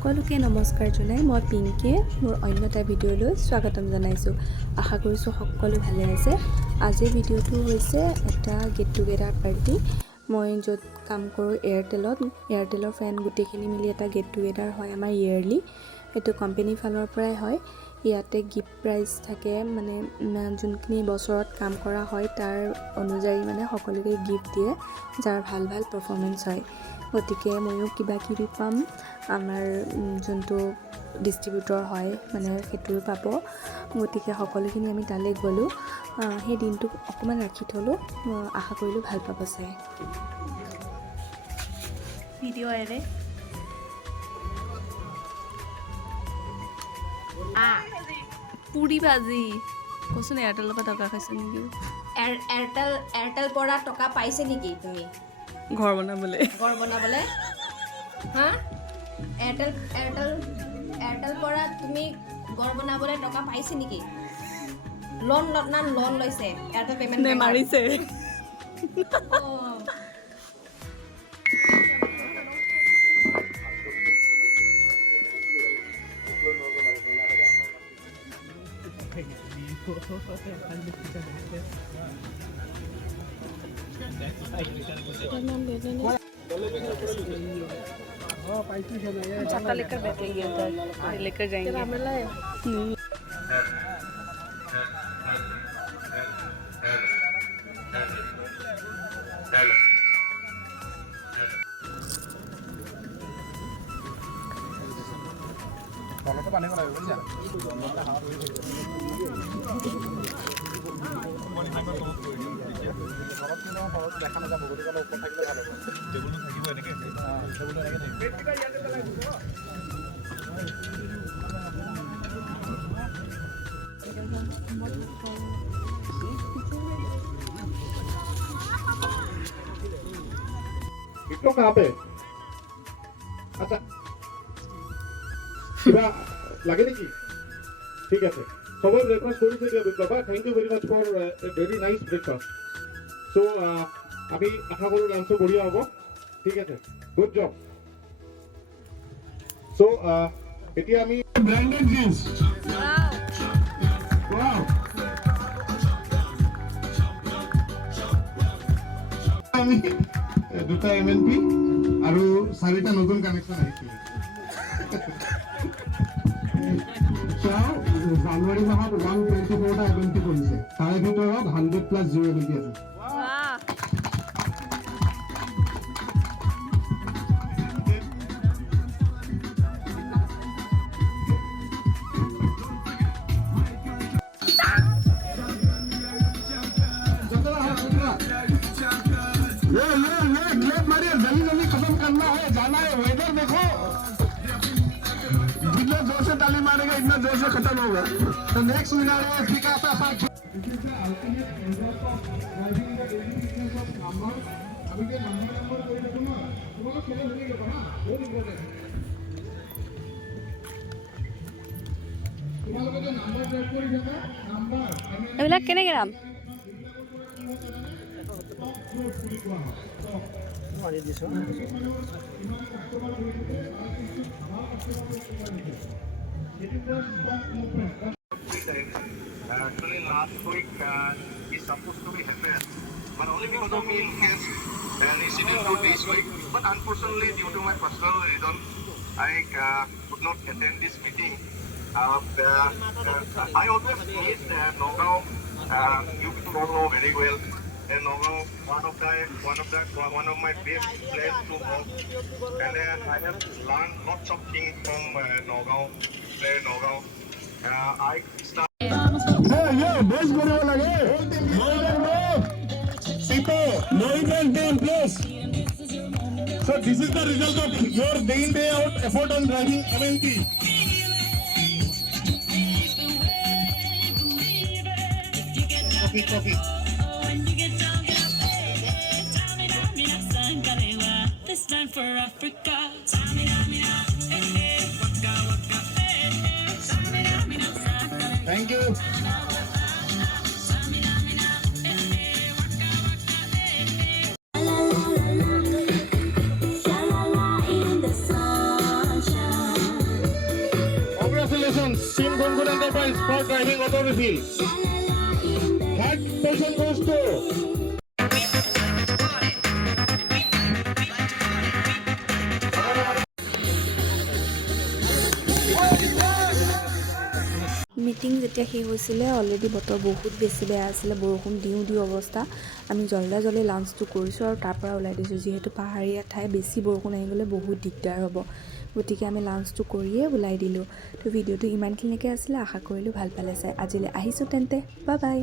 সকলোকে নমস্কাৰ জনাই মই পিংকিয়ে মোৰ অন্য এটা ভিডিঅ'লৈ স্বাগতম জনাইছোঁ। আশা কৰিছোঁ সকলো ভালে আছে। আজিৰ ভিডিঅ'টো হৈছে এটা গেট টুগেডাৰ পাৰ্টি। মই য'ত কাম কৰোঁ এয়াৰটেলৰ ফ্ৰেণ্ড গোটেইখিনি মিলি এটা গেট টুগেডাৰ হয় আমাৰ ইয়েৰলি। এইটো কোম্পানীৰ ফালৰ পৰাই হয়। ইয়াতে গিফ্ট প্ৰাইজ থাকে, মানে যোনখিনি বছৰত কাম কৰা হয় তাৰ অনুযায়ী মানে সকলোকে গিফ্ট দিয়ে, যাৰ ভাল ভাল পাৰফৰ্মেঞ্চ হয়। গতিকে ময়ো কিবা কিবি পাম, আমাৰ যোনটো ডিষ্ট্ৰিবিউটৰ হয় মানে সেইটোও পাব। গতিকে সকলোখিনি আমি তালৈ গ'লোঁ। সেই দিনটো অকণমান ৰাখি থ'লোঁ, আশা কৰিলোঁ ভাল পাব চাই। ভিডিঅ' এৰে পুৰি ভাজি কচোন, এয়াৰটেলৰ পৰা টকা খাইছে নেকি? এয়াৰটেল পৰা টকা পাইছে নেকি তুমি ঘৰ বনাবলৈ হা? এয়াৰটেল পৰা তুমি ঘৰ বনাবলৈ টকা পাইছে নেকি? লোন লৈছে এয়াৰটেল পেমেণ্ট নে মাৰিছে? छाता लेकर बैठेंगे उधर, लेकर जाएंगे। तो कहाँ पे? अच्छा किबा লাগে নেকি? ঠিক আছে, সবাই ব্রেকফাস্ট করেছে দিয়া বাবা। Thank you very much for a very nice breakfast. So আমি আশা করি লাঞ্চও বঢ়িয়া হ'ব। ঠিক আছে, গুড জব। সো এতিয়া আমি ব্র্যান্ডেড জিন্স ওয়াও আমি দুটা এমএনপি আৰু চাৰিটা নতুন কানেকশ্যন আহিছে। জানুৱাৰী মাহত 124টা ইভেণ্ট কৰিছে, তাৰে ভিতৰত 100+ জিৰ' ইভেণ্ট আছে। जल्दी खत्म करना है, जाना है। वेदर देखो, जितना जोर से ताली मारेगा इतना जोर से खत्म होगा। तो नेक्स्ट विनर है पिकासा साथ। এইবিলাক কেনেকৈ দাম? Actually, last week is supposed to be happened, but only because of me case an incident to this week. But unfortunately, due to my personal reason, I could not attend this meeting. I always meet Nogao. You people know very well. And Nogao, one of my best friends to work. And I have learned lots of things from Nogao. I started. Best करने लगे no event day in place. So this is the result of your day in day out effort on driving MNT. Coffee. This time for Africa. Thank you. La la la la la la la la in the sunshine. points, Team Gungun Enterprise for driving auto refill. Third position goes to meeting যেতিয়া শেষ হৈছিলে already বতৰ বহুত বেছি বেয়া আছিলে, বৰষুণ দিওঁ অৱস্থা। আমি জল্দি লাঞ্চটো কৰিছোঁ আৰু তাৰ পৰা ওলাই দিছোঁ, যিহেতু পাহাৰীয়া ঠাই বেছি বৰষুণ আহি গ'লে বহুত দিগদাৰ হ'ব। গতিকে আমি লাঞ্চটো কৰিয়ে ওলাই দিলোঁ। তো ভিডিঅ'টো ইমানখিনিলৈকে আছিলে, আশা কৰিলোঁ ভাল পালে চাই। আজিলৈ আহিছোঁ তেন্তে, বাই বাই।